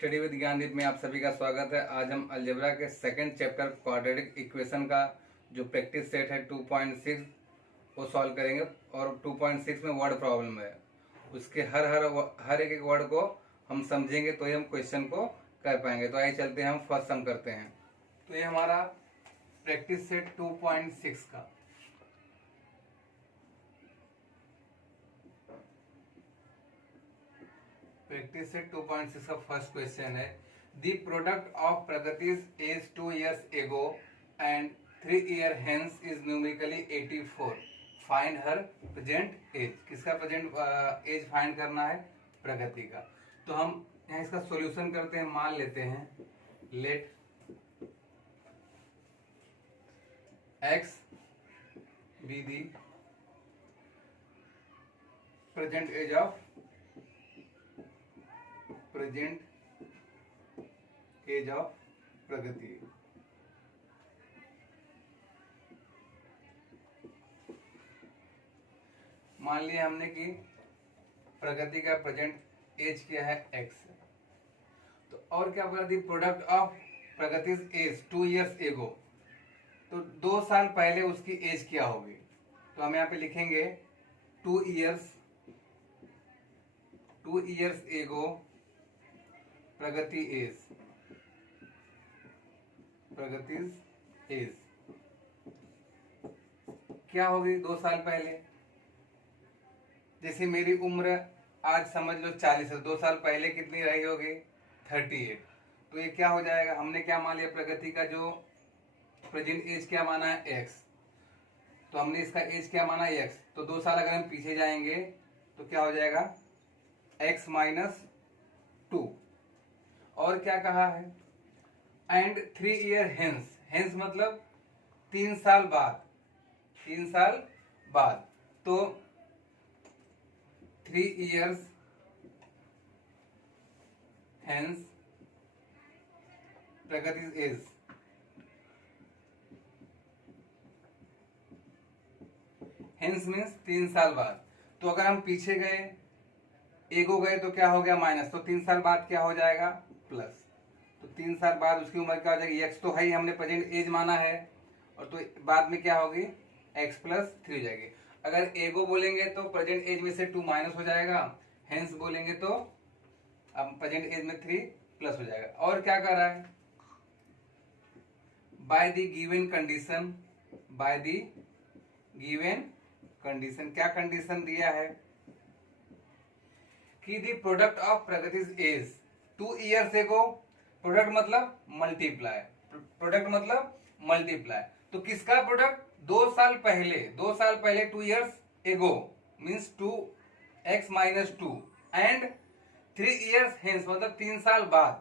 Study with Gyandeep में आप सभी का स्वागत है। आज हम अलजेब्रा के सेकंड चैप्टर क्वाड्रेटिक इक्वेशन का जो प्रैक्टिस सेट है 2.6 वो सॉल्व करेंगे और 2.6 में वर्ड प्रॉब्लम है। उसके हर एक वर्ड को हम समझेंगे तो ही हम क्वेश्चन को कर पाएंगे। तो आइए चलते हैं, हम फर्स्ट सम करते हैं। तो ये हमारा प्रैक्टिस सेट 2.6 का प्रैक्टिस सेट 2.6 का फर्स्ट क्वेश्चन है। The product of Pragati's age 2 years ago and 3 years hence is numerically 84. Find her present age. किसका प्रेजेंट एज फाइंड करना है? प्रगति का। तो हम यहाँ इसका सॉल्यूशन करते हैं। मान लेते हैं let x be the present age of Pragati. मान लिया हमने कि प्रगति का प्रेजेंट एज क्या है x। तो और क्या बोला? The product of Pragati age 2 years ago। तो 2 साल पहले उसकी एज क्या होगी? तो हम यहाँ पे लिखेंगे 2 years ago प्रगति एज क्या होगी 2 साल पहले? जैसे मेरी उम्र आज समझ लो 40 है, 2 साल पहले कितनी रही होगी? 38। तो ये क्या हो जाएगा? हमने क्या मान लिया? प्रगति का जो प्रेजेंट एज क्या माना है? x। तो हमने इसका एज क्या माना है? x। तो 2 साल अगर हम पीछे जाएंगे तो क्या हो जाएगा? x - 2। और क्या कहा है? And 3 years hence। हेंस मतलब 3 साल बाद। 3 साल बाद। तो 3 years hence प्रगति एज। हेंस मीन्स 3 साल बाद। तो अगर हम पीछे गए, एगो गए तो क्या हो गया? माइनस। तो 3 साल बाद क्या हो जाएगा? प्लस। तो 3 साल बाद उसकी उम्र क्या हो जाएगी? x तो है ही, हमने प्रेजेंट एज माना है। और तो बाद में क्या होगी? x + 3 हो जाएगी। अगर एगो बोलेंगे तो प्रेजेंट एज में से 2 माइनस हो जाएगा। हेंस बोलेंगे तो अब प्रेजेंट एज में 3 प्लस हो जाएगा। और क्या कर रहा है? By the given condition. क्या कंडीशन दिया है? कि the product of Pragati's age 2 years ago। Product मतलब मल्टीप्लाई। तो किसका प्रोडक्ट? 2 साल पहले 2 years ago means 2x - 2 and 3 years hence मतलब 3 साल बाद।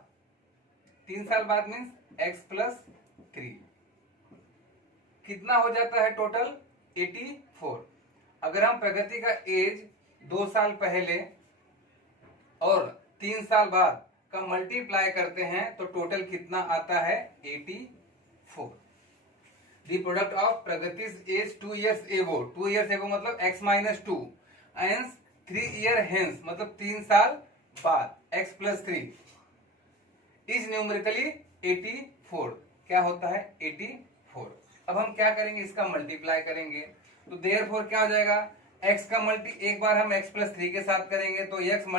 3 साल बाद मीन्स x + 3 कितना हो जाता है टोटल? 84। अगर हम प्रगति का एज 2 साल पहले और 3 साल बाद का मल्टीप्लाई करते हैं तो टोटल कितना आता है? 84। The product of Pragati's age 2 years ago। 2 years ago मतलब x - 2 एंड 3 years hence मतलब 3 साल बाद x + 3 इज न्यूमेरिकली 84। क्या होता है? 84। अब हम क्या करेंगे? इसका मल्टीप्लाई करेंगे। तो देयरफॉर क्या हो जाएगा? x का मल्टी एक बार हम x + 3 के साथ करेंगे तो x ×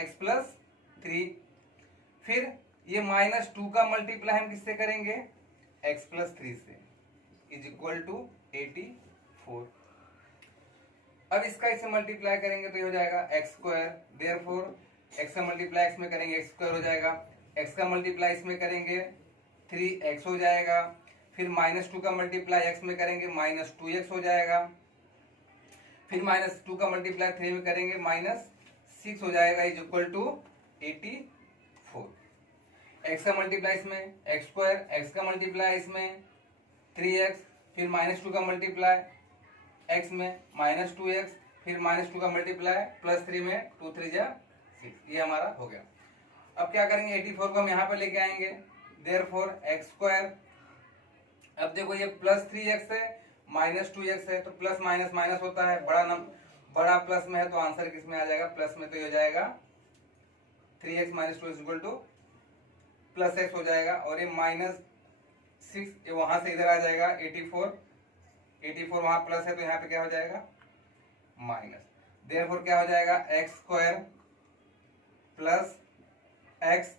x + 3। फिर ये -2 का मल्टीप्लाई हम किससे करेंगे? x + 3 से इज इक्वल टू 84। अब इसका इससे मल्टीप्लाई करेंगे तो ये हो जाएगा x²। देयरफॉर x का मल्टीप्लाई इसमें करेंगे x² हो जाएगा। x का मल्टीप्लाई इसमें करेंगे 3x हो जाएगा। फिर -2 का मल्टीप्लाई x में करेंगे -2x हो जाएगा। फिर -2 का मल्टीप्लाई 3 में करेंगे -6 हो जाएगा इज इक्वल टू 84। x का मल्टीप्लाई इसमें x², x का मल्टीप्लाई इसमें 3x, फिर -2 का मल्टीप्लाई x में -2x, फिर -2 का मल्टीप्लाई +3 में 2 3 जा 6। ये हमारा हो गया। अब क्या करेंगे? 84 को हम यहाँ पे लेके आएंगे। Therefore x²। अब देखो ये +3x है -2x है तो प्लस माइनस माइनस होता है। बड़ा प्लस में है तो आंसर किस में आ जाएगा? प्लस में। तो ये हो जाएगा 3x - 2 = प्लस एक्स हो जाएगा, और ये -6 ये वहां से इधर आ जाएगा 84 वहां प्लस है तो यहाँ पे क्या हो जाएगा माइनस। देयरफॉर क्या हो जाएगा एक्स स्क्वायर प्लस एक्स,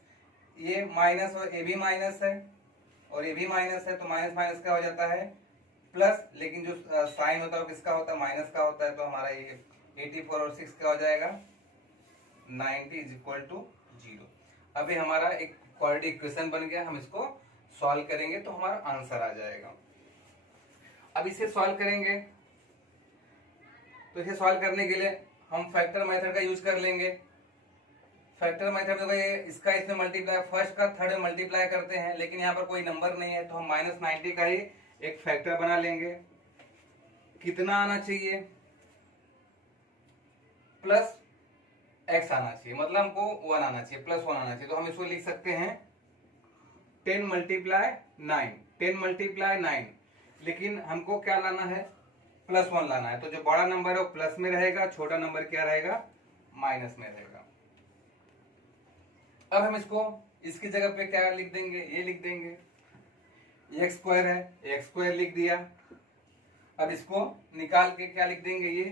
ये माइनस और ये भी माइनस है और ये भी माइनस है, तो माइनस माइनस क्या हो जाता है प्लस, लेकिन जो साइन होता है वो किसका होता है माइनस का होता है, तो हमारा ये 84 और 6 क्या हो जाएगा 90 इज इक्वल टू 0। अभी हमारा एक क्वाड्रेटिक इक्वेशन बन गया, हम इसको सॉल्व करेंगे तो हमारा आंसर आ जाएगा। अब इसे सॉल्व करेंगे तो इसे सॉल्व करने के लिए हम फैक्टर मेथड का यूज कर लेंगे। फैक्टर मेथड में इसका इसमें मल्टीप्लाई फर्स्ट का थर्ड में मल्टीप्लाई करते हैं, लेकिन यहाँ पर कोई नंबर नहीं है तो हम -90 का ही एक फैक्टर बना लेंगे। कितना आना चाहिए प्लस एक्स आना चाहिए, मतलब हमको 1 आना चाहिए, +1 आना चाहिए। तो हम इसको लिख सकते हैं 10 × 9, लेकिन हमको क्या लाना है +1 लाना है, तो जो बड़ा नंबर है वो प्लस में रहेगा, छोटा नंबर क्या रहेगा माइनस में रहेगा। अब हम इसको इसकी जगह पे क्या लिख देंगे, ये लिख देंगे एक्स स्क्वायर है, एक्स स्क्वायर लिख दिया। अब इसको निकाल के क्या लिख देंगे, ये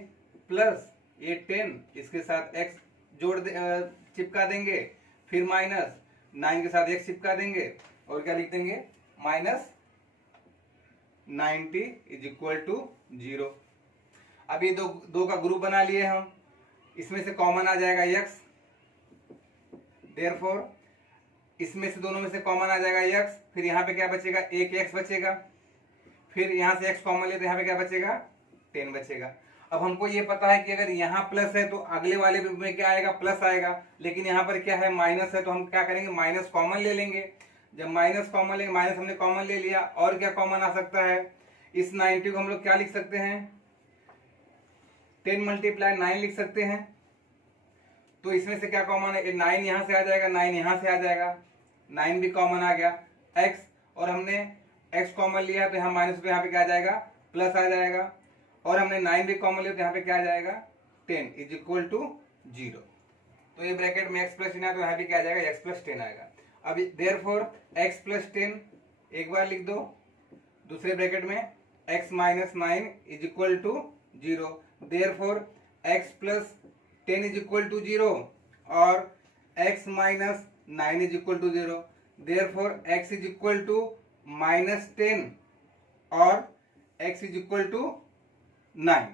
प्लस ये 10 इसके साथ एक्स चिपका देंगे, फिर -9 के साथ एक्स चिपका देंगे और क्या लिख देंगे -90 इज इक्वल टू 0। अब ये दो का ग्रुप बना लिए हम, इसमें से कॉमन आ जाएगा एक्स, देयरफॉर इसमें से दोनों में से कॉमन आ जाएगा एक्स, फिर यहाँ पे क्या बचेगा एक एक्स बचेगा, फिर यहाँ से एक्स कॉमन ले तो यहाँ पे क्या बचेगा 10 बचेगा। अब हमको ये पता है कि अगर यहाँ प्लस है तो अगले वाले में क्या आएगा प्लस आएगा, लेकिन यहाँ पर क्या है माइनस है, तो हम क्या करेंगे माइनस कॉमन ले लेंगे। जब माइनस कॉमन लेंगे, माइनस हमने कॉमन ले लिया, और क्या कॉमन आ सकता है, इस 90 को हम लोग क्या लिख सकते हैं 10 × 9 लिख सकते हैं। तो इसमें से क्या कॉमन है 9 यहाँ से आ जाएगा, 9 यहाँ से आ जाएगा, 9 भी कॉमन आ गया, x और हमने x कॉमन लिया तो यहाँ माइनस पे यहाँ पे क्या आ जाएगा प्लस आ जाएगा, और हमने 9 भी कॉमन लिया तो यहाँ पे क्या आ जाएगा 10 इज इक्वल टू 0। तो ये ब्रैकेट में x + 10 है तो यहाँ पे क्या आ जाएगा x + 10 आएगा। अब देयरफॉर x + 10 एक बार लिख दो, दूसरे ब्रैकेट में x - 9 is equal to 0। Therefore x + 10 is equal to 0 और x - 9 is equal to 0। Therefore x is equal to -10 और x is equal to 9।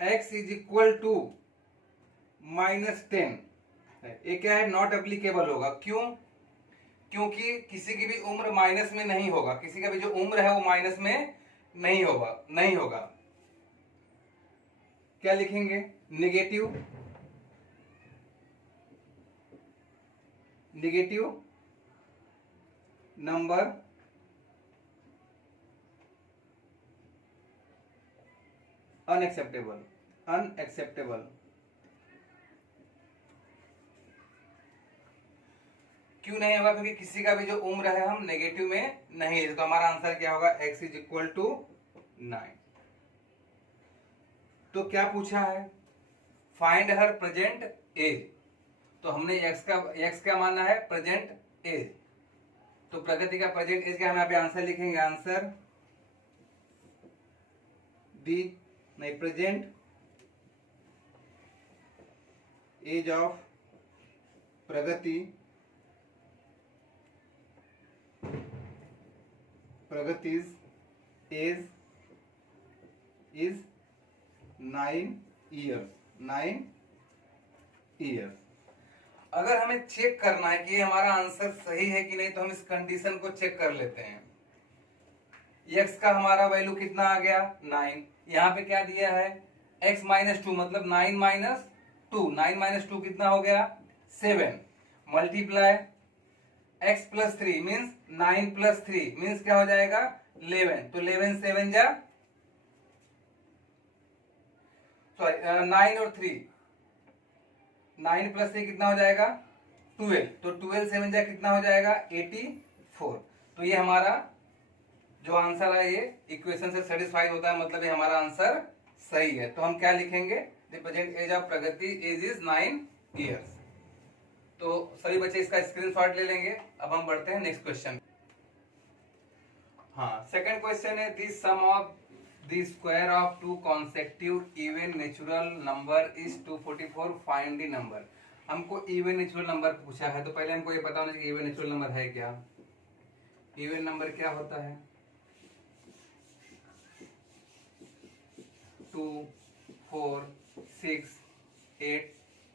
x is equal to -10 ये क्या है नॉट एप्लीकेबल होगा, क्यों, क्योंकि किसी की भी उम्र माइनस में नहीं होगा, किसी का भी जो उम्र है वो माइनस में नहीं होगा। क्या लिखेंगे नेगेटिव नंबर अनएक्सेप्टेबल। क्यों नहीं होगा, क्योंकि किसी का भी जो उम्र है हम नेगेटिव में नहीं है, तो हमारा आंसर क्या होगा x इज इक्वल टू 9। तो क्या पूछा है फाइंड हर प्रेजेंट एज, तो हमने x का मानना है प्रेजेंट एज, तो प्रगति का प्रेजेंट एज का हम यहाँ पे आंसर लिखेंगे, आंसर दी नहीं present age of Pragati age is 9 years. अगर हमें चेक करना है कि ये हमारा आंसर सही है कि नहीं, तो हम इस कंडीशन को चेक कर लेते हैं। x का हमारा वैल्यू कितना आ गया 9, यहाँ पे क्या दिया है x - 2 मतलब 9 - 2, 9 - 2 कितना हो गया 7, मल्टीप्लाई x + 3 मीन्स 9 + 3 मीन्स क्या हो जाएगा 11, तो 11 7 जा 9 और 3, 9 + 3 कितना हो जाएगा 12, तो 12 7 जा कितना हो जाएगा 84। तो ये हमारा जो आंसर है ये इक्वेशन से सेटिस्फाइड होता है, मतलब ये हमारा आंसर सही है। तो हम क्या लिखेंगे the present age of Pragati age is 9 years. तो सभी बच्चे इसका स्क्रीनशॉट ले लेंगे। अब हम बढ़ते हैं नेक्स्ट क्वेश्चन। हाँ, सेकंड क्वेश्चन है the sum of the square of two consecutive even natural number is 244, find the number. हमको इवन नेचुरल नंबर पूछा है, तो पहले हमको ये पता होना चाहिए इवन नेचुरल नंबर है क्या। इवन नंबर क्या होता है? 2, 4, 6, 8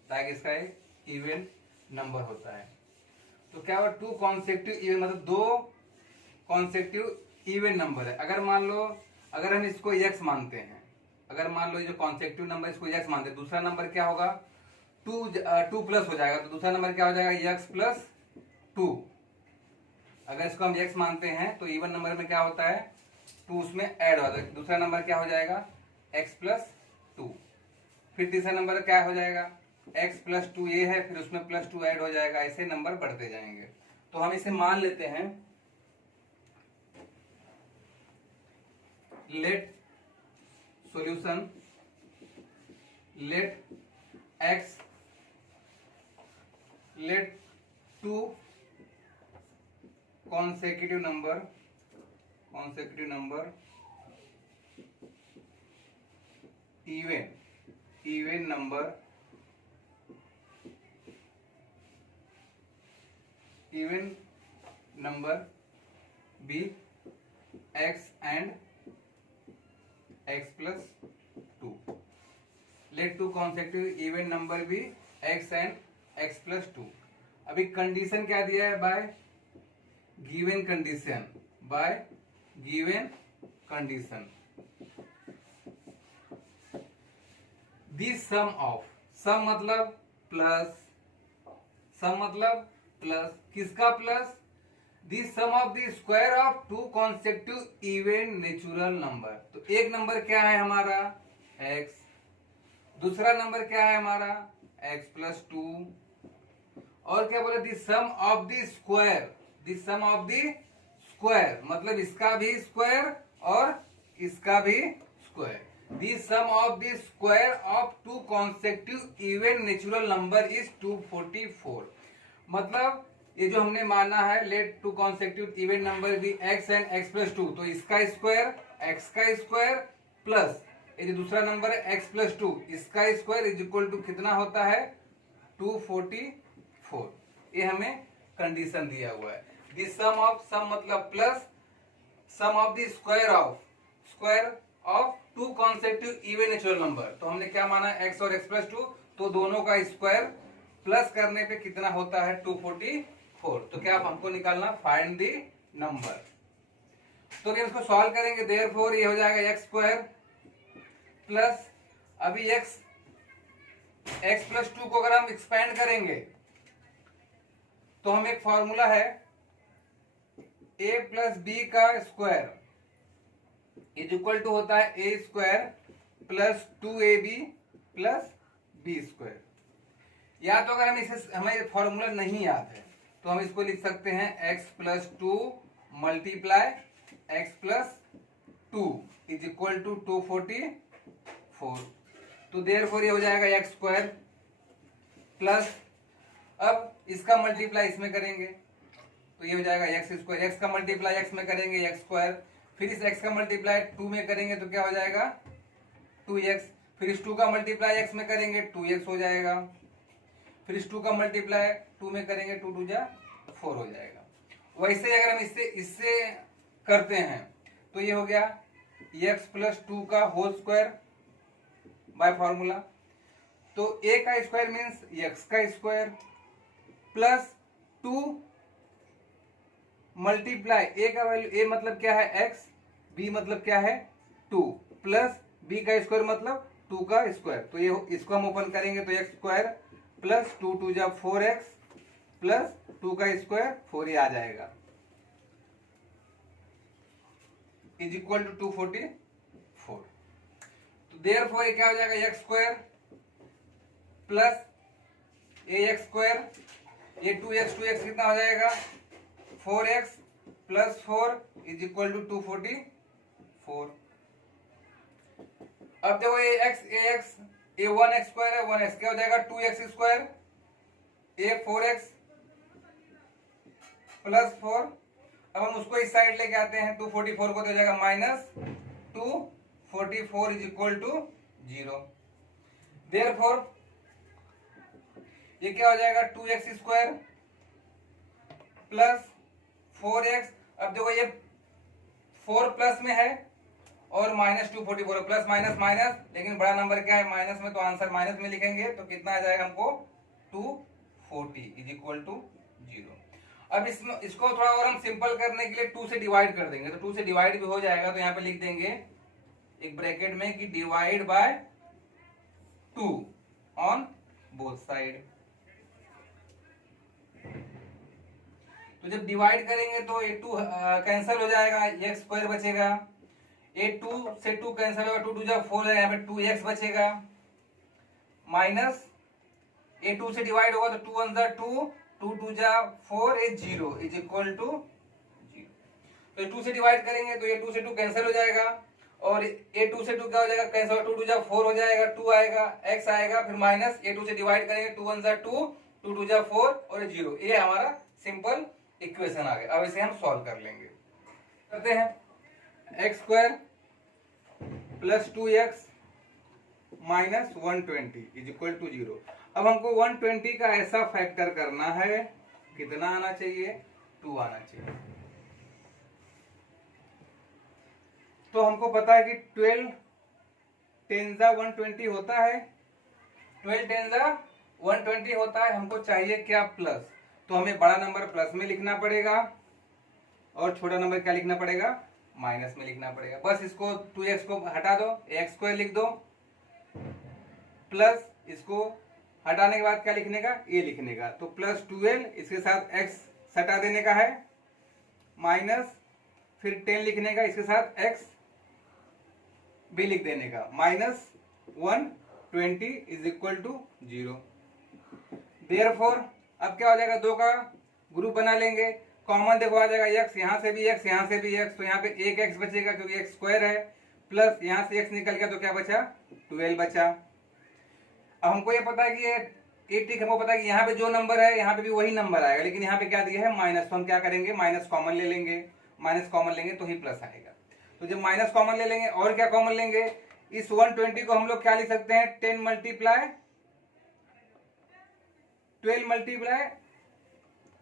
ताकि इसका एक इवन नंबर होता है। तो क्या हुआ, टू कॉन्सेक्टिव इवन मतलब दो कॉन्सेक्टिव इवन नंबर है। अगर मान लो, अगर हम इसको x मानते हैं, अगर मान लो ये जो कॉन्सेक्टिव नंबर इसको x मानते हैं, दूसरा नंबर क्या होगा, 2 प्लस हो जाएगा, तो दूसरा नंबर क्या हो जाएगा, x प्लस 2। अगर इसको हम x मानते हैं तो इवन नंबर में क्या होता है, 2 उसमें ऐड होता है, दूसरा नंबर क्या हो जाएगा, x प्लस 2। फिर तीसरा नंबर क्या हो जाएगा, x प्लस 2 ये है, फिर उसमें प्लस 2 ऐड हो जाएगा, ऐसे नंबर बढ़ते जाएंगे। तो हम इसे मान लेते हैं, let solution, let x, let 2 consecutive number even number be x and x plus 2। let 2 consecutive even number be x and x plus 2। अभी कंडीशन क्या दिया है, by given condition, by given condition this sum of, sum मतलब plus, sum मतलब plus, किसका plus, this sum of the square of two consecutive even natural number. तो एक number क्या है हमारा x, दूसरा नंबर क्या है हमारा x प्लस 2, और क्या बोले, this sum of the square, this sum of the square मतलब इसका भी स्क्वायर और इसका भी square. This sum of the square of two consecutive even natural number is 244। मतलब ये जो हमने माना है, let two consecutive even number be x and x plus 2, तो इसका स्क्वायर x का स्क्वायर प्लस ये जो दूसरा नंबर है x प्लस 2, इसका स्क्वायर इज इक्वल टू कितना होता है, 244। ये हमें कंडीशन दिया हुआ है। दिस सम ऑफ, सम मतलब plus, sum of the square of two consecutive even natural number. तो हमने क्या माना, x और x प्लस 2, तो दोनों का स्क्वायर प्लस करने पे कितना होता है, 244। तो क्या हमको निकालना, फाइंड द नंबर। तो हम इसको सॉल्व करेंगे, देयरफॉर ये हो जाएगा x स्क्वायर प्लस, अभी x प्लस 2 को अगर हम एक्सपेंड करेंगे तो हम एक फॉर्मूला है a प्लस बी का स्क्वायर इज इक्वल टू होता है a square plus 2ab plus b square. या तो अगर हम इसे, हमें फॉर्मूला नहीं याद है तो हम इसको लिख सकते हैं x plus 2 multiply x plus 2 is equal to 244। तो देयरफॉर ये हो जाएगा x स्क्वायर प्लस, अब इसका मल्टीप्लाई इसमें करेंगे तो ये हो जाएगा x स्क्वायर, x का मल्टीप्लाई x में करेंगे x स्क्वायर, फिर इस x का मल्टीप्लाई 2 में करेंगे तो क्या हो जाएगा 2x, फिर इस 2 का मल्टीप्लाई x में करेंगे 2x हो जाएगा, फिर इस 2 का मल्टीप्लाई 2 में करेंगे 2 2 जा 4 हो जाएगा। वैसे अगर हम इससे करते हैं तो ये हो गया x प्लस 2 का होल स्क्वायर बाय फॉर्मूला। तो a का स्क्वायर मीन्स x का स्क्वायर प्लस 2 मल्टीप्लाई a का वैल्यू, a मतलब क्या है x, b मतलब क्या है 2, प्लस b का स्क्वायर मतलब 2 का स्क्वायर। तो ये इसको हम ओपन करेंगे तो x स्क्वायर प्लस 2 2 जा 4x प्लस 2 का स्क्वायर 4 ही आ जाएगा इज इक्वल टू 244। तो देयरफॉर ये क्या हो जाएगा x square plus ax square, ये 2x कितना हो जाएगा 4x plus 4 is equal to 244। अब देखो ये x a1x स्क्वायर है 1x क्या हो जाएगा 2x स्क्वायर, ये 4x प्लस 4। अब हम उसको इस साइड लेके आते हैं, 244 को तो हो जाएगा -244 इज इक्वल टू 0। देयरफॉर ये क्या हो जाएगा, 2x स्क्वायर प्लस 4x। अब देखो ये 4 प्लस में है और -244 प्लस माइनस माइनस, लेकिन बड़ा नंबर क्या है माइनस में, तो आंसर माइनस में लिखेंगे तो कितना आ जाएगा हमको 240 इज इक्वल टू 0। अब इसको थोड़ा और हम सिंपल करने के लिए 2 से डिवाइड कर देंगे, तो 2 से डिवाइड भी हो जाएगा, तो यहाँ पे लिख देंगे एक ब्रैकेट में कि divide by 2 on both side. तो जब डिवाइड करेंगे तो ये 2 कैंसिल हो जाएगा, एक्स स्क्वायर बचेगा, ये 2 से 2 कैंसिल होगा, 2 2 जा 4 है, यहाँ पे 2x बचेगा, माइनस ये 2 से डिवाइड होगा तो 2 1 जा 2, 2 2 जा 4, ये 0 इज इक्वल टू 0। तो 2 से डिवाइड करेंगे तो ये 2 से 2 कैंसिल हो जाएगा, और ये 2 से 2 क्या हो जाएगा कैंसिल, 2 2 जा 4 हो जाएगा, 2 आएगा, x आएगा, फिर माइनस ये 2 से डिवाइड करेंगे, 2 1 जा 2, 2 2 जा 4 और 0। ये हमारा सिंपल इक्वेशन आ गया। अब इसे हम सॉल्व कर लेंगे, करते हैं x square plus 2x minus 120 is equal to 0। अब हमको 120 का ऐसा फैक्टर करना है, कितना आना चाहिए, 2 आना चाहिए। तो हमको पता है कि 12 10 जा 120 होता है, 12 10 जा 120 होता है। हमको चाहिए क्या, प्लस, तो हमें बड़ा नंबर प्लस में लिखना पड़ेगा और छोटा नंबर क्या लिखना पड़ेगा, माइनस में लिखना पड़ेगा। बस इसको 2x को हटा दो, एक्स स्क्वायर लिख दो, प्लस इसको हटाने के बाद क्या लिखने का, ये लिखने का, तो प्लस 12 इसके साथ x सटा देने का है, माइनस फिर 10 लिखने का, इसके साथ x भी लिख देने का, minus 120 is equal to 0। Therefore अब क्या हो जाएगा, 2 का ग्रुप बना लेंगे, कॉमन देखो आ जाएगा x, यहाँ से भी x, यहाँ से भी x, तो यहाँ पे एक x बचेगा क्योंकि x स्क्वायर है, प्लस यहाँ से x निकल गया तो क्या बचा, 12 बचा। अब हमको ये पता है कि ये ठीक, हमको पता है कि यहाँ पे जो नंबर है यहाँ पे भी वही नंबर आएगा, लेकिन यहाँ पे क्या दिया है माइनस, तो हम क्या करेंगे माइनस कॉमन ले लेंगे, माइनस कॉमन लेंगे तो ही प्लस आएगा। तो जब माइनस कॉमन ले लेंगे और क्या कॉमन लेंगे, इस 120 को हम लोग क्या लिख सकते हैं, 10 मल्टीप्लाई 12 मल्टीप्लाई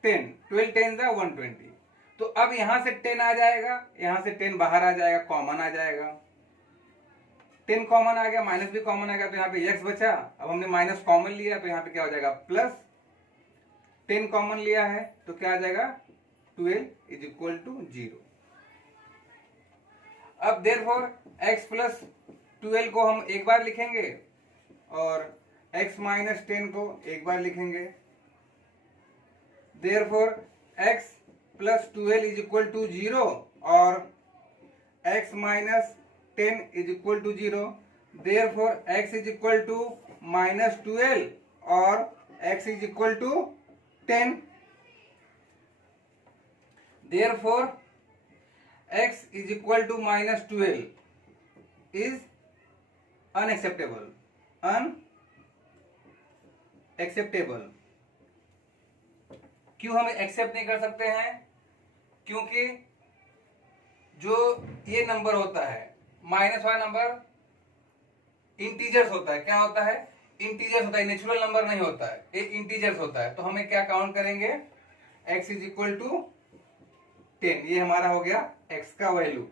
10, 12 10 जा 120। तो अब यहां से 10 आ जाएगा, यहां से 10 बाहर आ जाएगा, कॉमन आ जाएगा, 10 कॉमन आ गया, माइनस भी कॉमन आ गया, तो यहाँ पे x बचा। अब हमने माइनस कॉमन लिया तो यहाँ पे क्या हो जाएगा, प्लस 10 कॉमन लिया है तो क्या आ जाएगा, 12 इज इक्वल टू 0। अब देयरफॉर x प्लस 12 को हम एक बार लिखेंगे और x माइनस 10 को एक बार लिखेंगे। Therefore x plus 12 is equal to 0 और x minus 10 is equal to 0। Therefore x is equal to minus 12 और x is equal to 10। Therefore x is equal to minus 12 is unacceptable, unacceptable. क्यों हम accept नहीं कर सकते हैं, क्योंकि जो ये नंबर होता है माइनस वाला नंबर इंटीजर्स होता है, क्या होता है, इंटीजर्स होता है, नेचुरल नंबर नहीं होता है, ये इंटीजर्स होता है। तो हमें क्या काउंट करेंगे, x इज इक्वल टू 10, ये हमारा हो गया x का वैल्यू।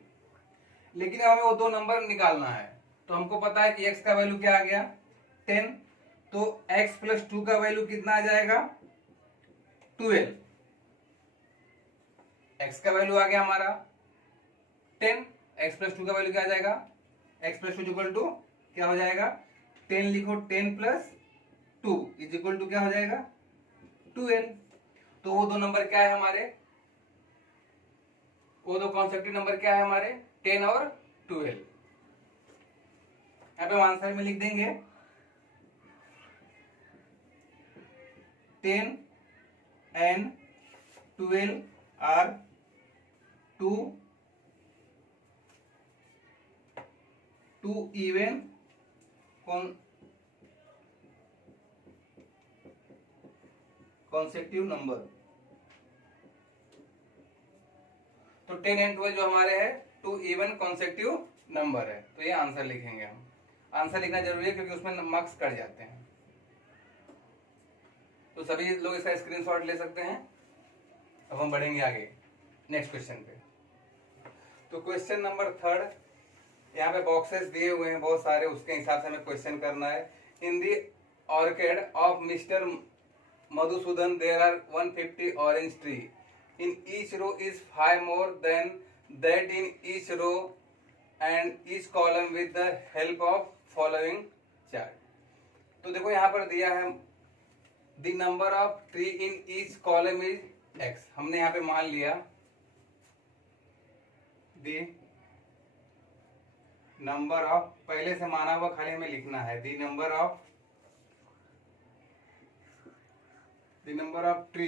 लेकिन अब हमें वो दो नंबर निकालना है, तो हमको पता है कि x का वैल्यू क्या आ गया 10, तो x प्लस 2 का वैल्यू कितना आ जाएगा 12। x का वैल्यू आ गया हमारा 10, x प्लस 2 का वैल्यू क्या आ जाएगा, x प्लस 2 इक्वल टू क्या हो जाएगा 10, लिखो 10 प्लस 2 इज इक्वल टू क्या हो जाएगा 12। तो वो दो नंबर क्या है हमारे, वो दो कॉन्सेप्टिव नंबर क्या है हमारे 10 और 12। यहाँ पे हम आंसर में लिख देंगे 10 and 12 are two even कॉन्सेक्टिव number. तो 10 एंड 12 जो हमारे है 2 इवन कॉन्सेक्टिव नंबर है, तो ये आंसर लिखेंगे हम। आंसर लिखना जरूरी है क्योंकि उसमें मार्क्स कट जाते हैं। तो सभी लोग इसका स्क्रीनशॉट ले सकते हैं। अब हम बढ़ेंगे आगे नेक्स्ट क्वेश्चन पे। तो क्वेश्चन नंबर 3, यहाँ पे बॉक्सेस दिए हुए हैं बहुत सारे, उसके हिसाब से हमें क्वेश्चन करना है। In the orchard of mister Madhusudan there are 150 orange tree, in each row is 5 more than that in each row and each column with the help of following chart. तो देखो यहाँ पर दिया है the number of tree in each column is X. हमने यहाँ पे मान लिया द नंबर ऑफ, पहले से माना हुआ खाली हमें लिखना है, the number of tree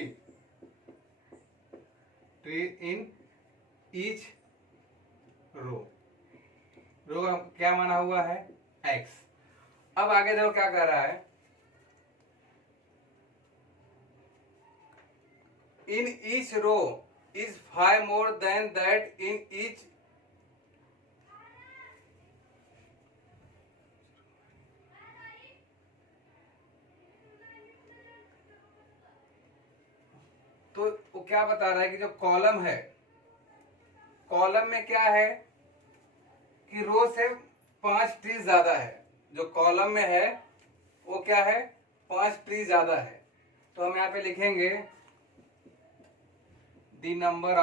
in each row का क्या माना हुआ है x। अब आगे देखो क्या कर रहा है, in each row is 5 more than that in each, तो वो क्या बता रहा है कि जो कॉलम है, कॉलम में क्या है कि रो से 5 ट्री ज्यादा है। जो कॉलम में है वो क्या है 5 ट्री ज्यादा है। तो हम यहाँ पे लिखेंगे the number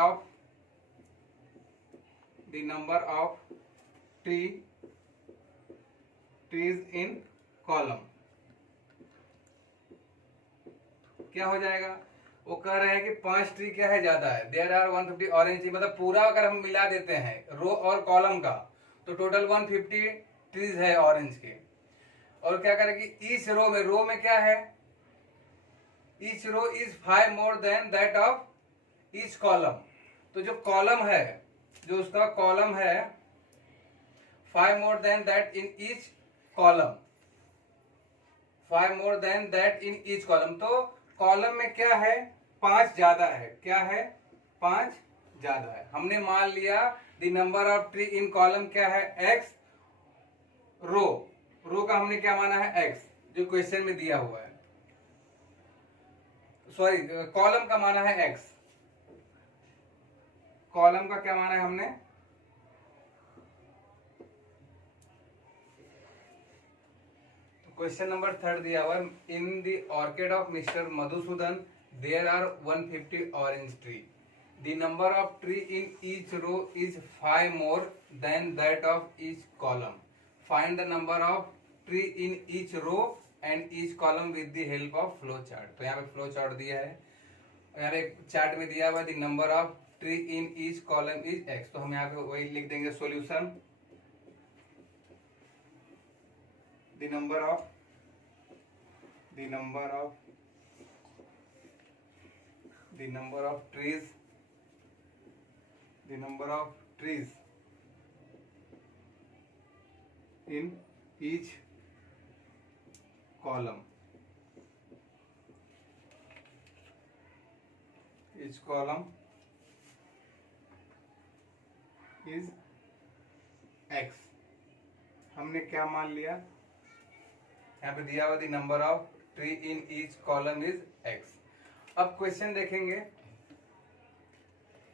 of trees in column. क्या हो जाएगा, वो कह रहे हैं कि 5 ट्री क्या है ज्यादा है, देयर आर 150 ऑरेंज ट्री, मतलब पूरा अगर हम मिला देते हैं रो और कॉलम का तो टोटल 150 ट्रीज है ऑरेंज के। और क्या करें कि ईच रो में क्या है, each row is 5 more than that of each column. तो जो कॉलम है, जो उसका कॉलम है 5 more than that in each column, 5 more than that in each column. तो कॉलम में क्या है 5 ज्यादा है, क्या है 5 ज्यादा है। हमने मान लिया the number of tree in column क्या है x, रो का हमने क्या माना है x, जो क्वेश्चन में दिया हुआ है, सॉरी कॉलम का माना है x, कॉलम का क्या माना है हमने, क्वेश्चन नंबर 3 दिया हुआ है, in the orchard of mister Madhusudan there are 150 orange tree, the number of tree in each row is 5 more than that of each column, find the number of tree in each row and each column with the help of flow chart. तो यहाँ पे flow chart दिया है, यहाँ पे chart में दिया हुआ है the number of tree in each column is x। तो हम यहाँ पे वही लिख देंगे solution, the number of trees in each column is x। हमने क्या मान लिया, यहाँ पे दिया हुआ the number of tree in each column is x। अब क्वेश्चन देखेंगे,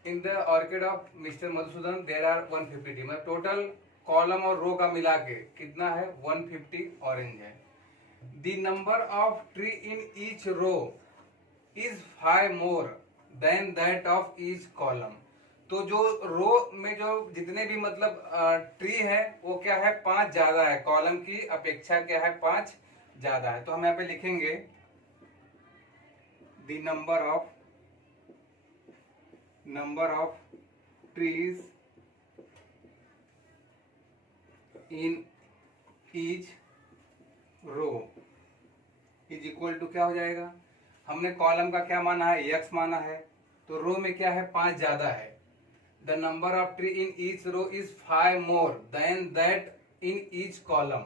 in the orchard of mister Madhusudan there are 150 tree, मतलब टोटल कॉलम और रो का मिला के कितना है 150 ऑरेंज है। The number of tree in each row is 5 more than that of each column. तो जो रो में जो जितने भी मतलब ट्री है वो क्या है 5 ज्यादा है, कॉलम की अपेक्षा क्या है 5 ज्यादा है। तो हम यहाँ पे लिखेंगे the number of trees in each row is equal to क्या हो जाएगा, हमने कॉलम का क्या माना है x माना है, तो रो में क्या है 5 ज्यादा है। The number of tree in each row is 5 more than that in each column.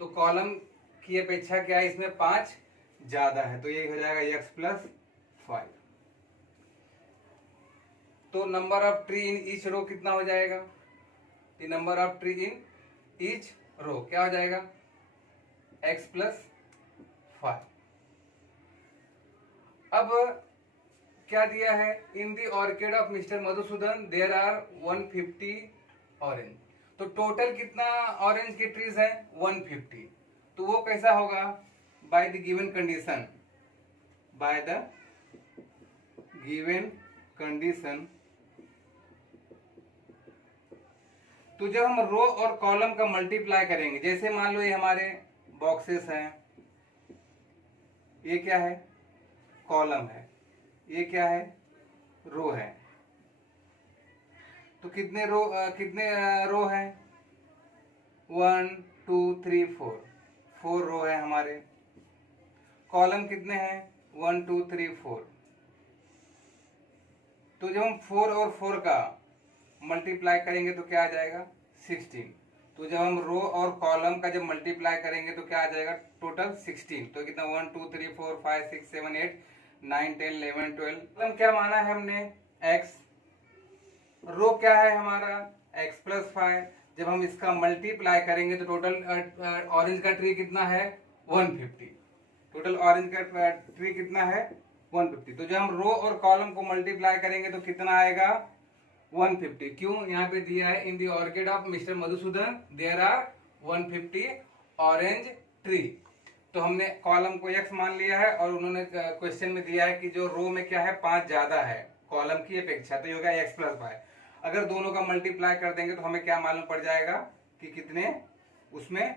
तो कॉलम की अपेक्षा क्या है इसमें 5 ज्यादा है, तो ये हो जाएगा x प्लस 5। तो number of tree in each row कितना हो जाएगा? The number of tree in each row क्या हो जाएगा? x plus 5। अब क्या दिया है? In the orchard of mister Madhusudan there are 150 orange. तो टोटल कितना ऑरेंज के ट्रीज है? 150। तो वो कैसा होगा? By the given condition, by the given condition. तो जब हम रो और कॉलम का मल्टीप्लाई करेंगे, जैसे मान लो ये हमारे बॉक्सेस हैं, ये क्या है? कॉलम है, ये क्या है? रो है। तो कितने रो है? 1 2 3 4 रो है हमारे। कॉलम कितने हैं? 1 2 3 4। तो जब हम 4 और 4 का मल्टीप्लाई करेंगे तो क्या आ जाएगा? 16। तो जब हम रो और कॉलम का जब मल्टीप्लाई करेंगे तो क्या आ जाएगा? टोटल 16। तो कितना? 1 2 3 4 5 6 7 8 9 10 11 12। कॉलम क्या माना है हमने? x। रो क्या है हमारा? x plus 5। जब हम इसका मल्टीप्लाई करेंगे तो टोटल ऑरेंज का ट्री कितना है? 150। टोटल ऑरेंज का ट्री कितना है? 150। तो जब हम रो और कॉलम को मल्टीप्लाई करेंगे तो कितना आएगा? 150। क्यों? यहाँ पे दिया है in the orchard of mister Madhusudan there are 150 orange tree. तो हमने कॉलम को x मान लिया है और उन्होंने क्वेश्चन में दिया है कि जो रो में क्या है? 5 ज्यादा है कॉलम की अपेक्षा, तो ये होगा x प्लस 5। अगर दोनों का मल्टीप्लाई कर देंगे तो हमें क्या मालूम पड़ जाएगा कि कितने उसमें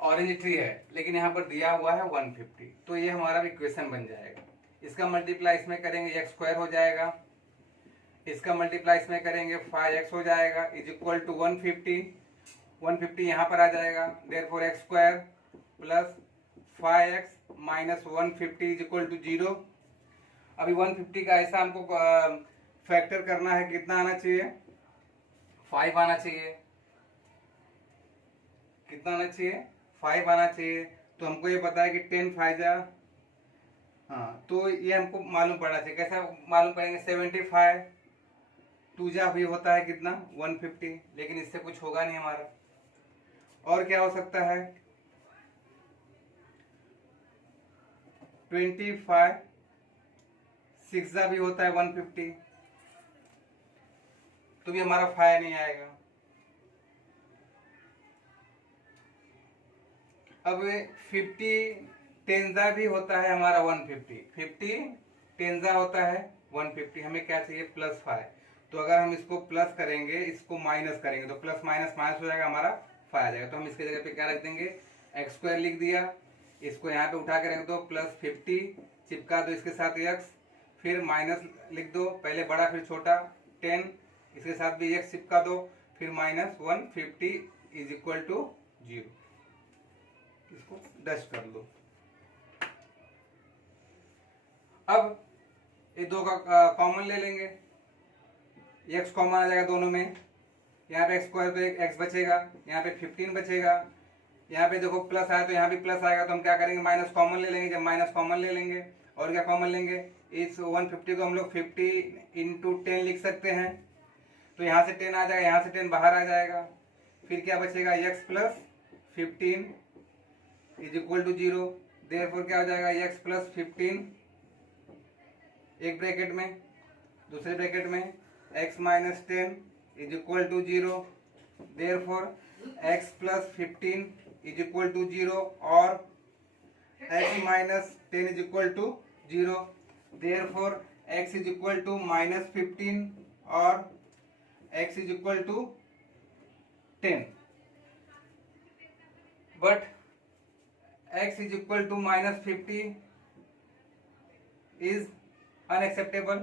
ऑरेंज ट्री है, लेकिन यहाँ पर दिया हुआ है 150। तो ये हमारा इक्वेशन बन जाएगा। इसका मल्टीप्लाई इसमें करेंगे x स्क्वायर हो जाएगा, इसका मल्टीप्लाई इसमें करेंगे 5x हो जाएगा इज इक्वल टू 150 यहाँ पर आ जाएगा। Therefore x square plus 5x minus 150 is equal to 0। अभी 150 का ऐसा हमको फैक्टर करना है, कितना आना चाहिए? 5 आना चाहिए। कितना आना चाहिए? 5 आना चाहिए। तो हमको ये पता है कि 10 5 जा, हाँ, तो ये हमको मालूम पड़ना चाहिए। कैसा मालूम पड़ेंगे? 75 2 जा भी होता है कितना? 150। लेकिन इससे कुछ होगा नहीं हमारा। और क्या हो सकता है? 25 6 जा भी होता है 150। तो भी हमारा 5 नहीं आएगा। अब 50 10 जा भी होता है हमारा 150। 50 10 जा होता है 150। हमें क्या चाहिए? प्लस 5। तो अगर हम इसको प्लस करेंगे, इसको माइनस करेंगे तो प्लस माइनस माइनस हो जाएगा, हमारा 5 आ जाएगा। तो हम इसके जगह पे क्या रख देंगे? x स्क्वायर लिख दिया। इसको यहाँ पे उठा के रख दो, प्लस 50 चिपका दो इसके साथ x, फिर माइनस लिख दो, पहले बड़ा फिर छोटा 10, इसके साथ भी x चिपका दो, फिर माइनस 150 इज इक्वल टू 0। इसको डस्ट कर लो। अब ये दो का कॉमन ले लेंगे, x कॉमन आ जाएगा दोनों में। यहाँ पे x स्क्वायर पे x बचेगा, यहाँ पे 15 बचेगा। यहाँ पे देखो प्लस आया तो यहाँ भी प्लस आएगा, तो हम क्या करेंगे? माइनस कॉमन ले लेंगे। जब माइनस कॉमन ले लेंगे और क्या कॉमन लेंगे? इस 150 को हम लोग 50 इंटू 10 लिख सकते हैं। तो यहाँ से 10 आ जाएगा, यहाँ से 10 बाहर आ जाएगा। फिर क्या बचेगा? x plus 15 is equal to 0। Therefore क्या हो जाएगा? x प्लस 15 एक ब्रैकेट में, दूसरे ब्रैकेट में x minus 10 is equal to 0। Therefore x plus 15 is equal to 0 और x minus 10 is equal to 0। Therefore x is equal to minus 15 और x is equal to 10। But x is equal to minus 50 is unacceptable.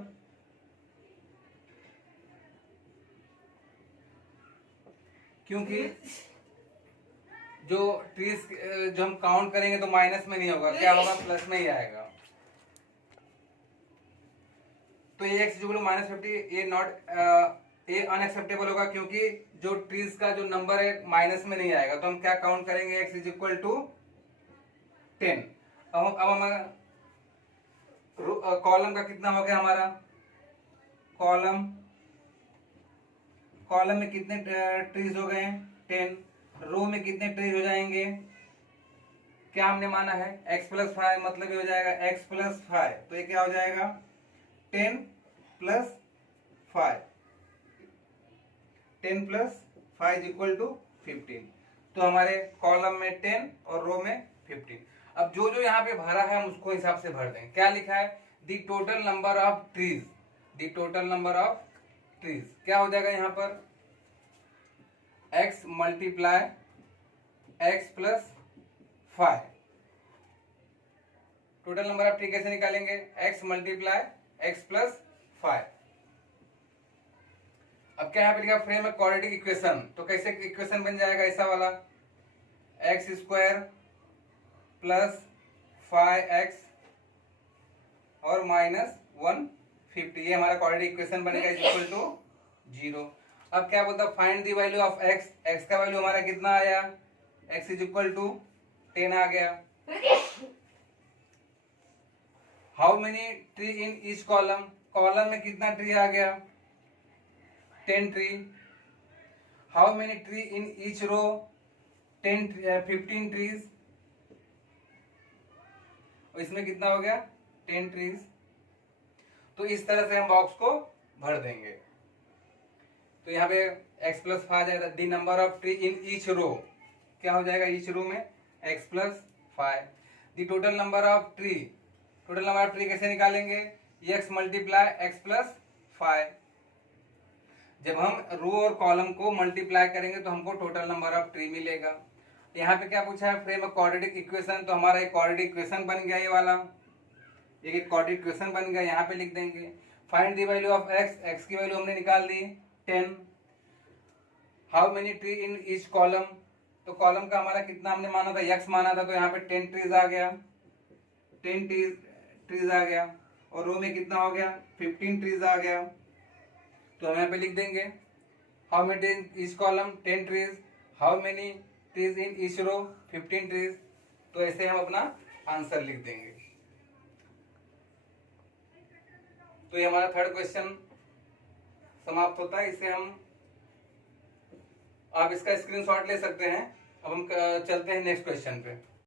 क्योंकि जो trees जो हम count करेंगे तो minus में नहीं होगा, क्या होगा? प्लस में ही आएगा। तो ये x इक्वल टू माइनस 50 ये ये अनएक्सेप्टेबल होगा, क्योंकि जो ट्रीज का जो नंबर है माइनस में नहीं आएगा। तो हम क्या काउंट करेंगे? x is equal to 10। अब हम कॉलम का कितना हो गया हमारा, कॉलम में कितने ट्रीज हो गए, 10। रो में कितने ट्रीज हो जाएंगे, क्या हमने माना है x+5, मतलब ये हो जाएगा x+5, तो ये क्या हो जाएगा 10 + 5, 10 + 5 इज इक्वल टू 15। तो हमारे कॉलम में 10 और रो में 15। अब जो जो यहाँ पे भरा है हम उसको हिसाब से भर देंगे। क्या लिखा है, दी total number of trees, the total number of trees क्या हो जाएगा यहाँ पर, x × x+5। Total number of tree कैसे निकालेंगे, x × x+5। अब क्या यहाँ पे लिखा, फ्रेम ए क्वाड्रेटिक इक्वेशन, तो कैसे इक्वेशन बन जाएगा, ऐसा वाला x² + 5x और -150, ये हमारा क्वाड्रेटिक इक्वेशन बनेगा इज इक्वल टू 0। अब क्या बोलता है, find the value of x, x का वैल्यू हमारा कितना आया, x इज इक्वल टू 10 आ गया। How many tree in each column, column में कितना ट्री आ गया, 10 tree. How many tree in each row, 15 trees. और इसमें कितना हो गया, 10 ट्रीज। तो इस तरह से हम बॉक्स को भर देंगे। तो यहाँ पे x+5 आ जाएगा, the number of tree in each row, क्या हो जाएगा ईच रो में x+5। The total number of tree, total number of tree कैसे निकालेंगे, x × x+5। जब हम रो और कॉलम को मल्टीप्लाई करेंगे तो हमको टोटल नंबर ऑफ ट्री मिलेगा। यहाँ पे क्या पूछा है, फ्रेम क्वाड्रेटिक इक्वेशन, तो हमारा एक क्वाड्रेटिक इक्वेशन बन गया, ये वाला एक क्वाड्रेटिक इक्वेशन बन गया, यहाँ पे लिख देंगे। Find the value of x, x की वैल्यू हमने निकाल दी 10। How many tree in each column, तो कॉलम का हमारा कितना हमने माना था, x माना था, तो यहाँ पे 10 ट्रीज आ गया, 10 ट्रीज आ गया। और रो में कितना हो गया, 15 ट्रीज आ गया। तो हम यहाँ पे लिख देंगे, how many in each column 10 trees, how many trees in each row 15 trees. तो ऐसे हम अपना आंसर लिख देंगे। तो ये हमारा थर्ड क्वेश्चन समाप्त होता है। इसे हम, आप इसका स्क्रीनशॉट ले सकते हैं। अब हम चलते हैं नेक्स्ट क्वेश्चन पे।